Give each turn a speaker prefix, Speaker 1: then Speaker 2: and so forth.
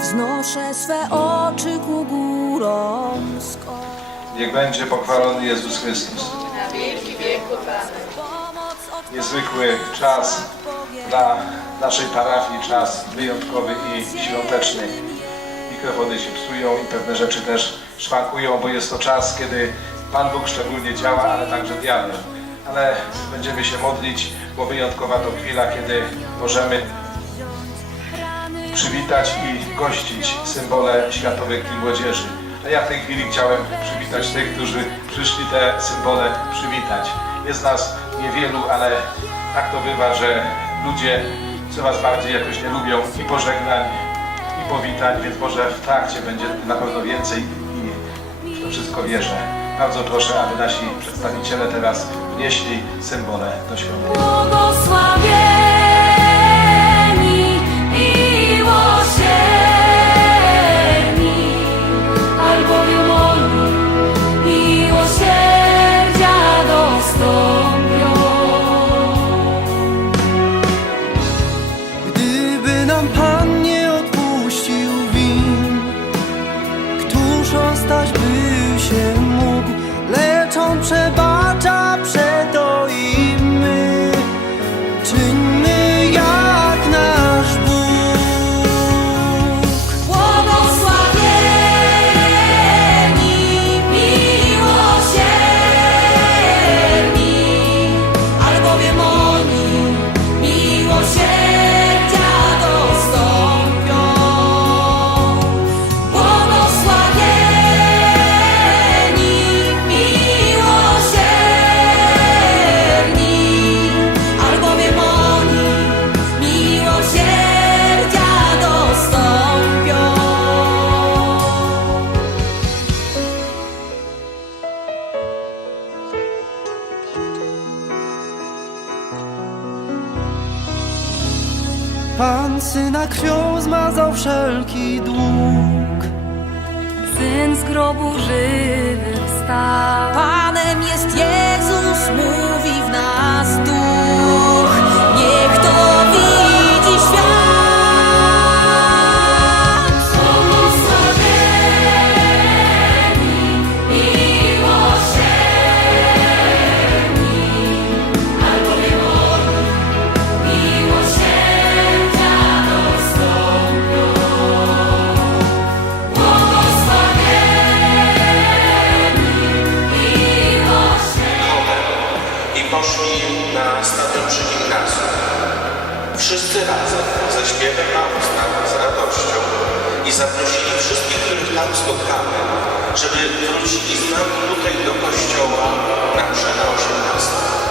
Speaker 1: wznoszę swe oczy ku górom skąd.
Speaker 2: Niech będzie pochwalony Jezus Chrystus.
Speaker 3: Na.
Speaker 1: Pomoc od
Speaker 2: Niezwykły czas dla naszej parafii, czas wyjątkowy i świąteczny. Mikrofony się psują i pewne rzeczy też szwankują, bo jest to czas, kiedy Pan Bóg szczególnie działa, ale także diabeł. Ale będziemy się modlić, bo wyjątkowa to chwila, kiedy możemy przywitać i gościć symbole Światowych Dni Młodzieży. A ja w tej chwili chciałem przywitać tych, którzy przyszli te symbole przywitać. Jest nas niewielu, ale tak to bywa, że ludzie coraz bardziej jakoś nie lubią i pożegnań, i powitań, więc może w trakcie będzie na pewno więcej i w to wszystko wierzę. Bardzo proszę, aby nasi przedstawiciele teraz wnieśli symbole do świątyni.
Speaker 4: powiem more. Pan syna krwią zmazał wszelki dług.
Speaker 1: Syn z grobu żywy wstał.
Speaker 5: I zaprosili wszystkich, których tam spotkamy, żeby wrócili z nami tutaj do kościoła na na 18.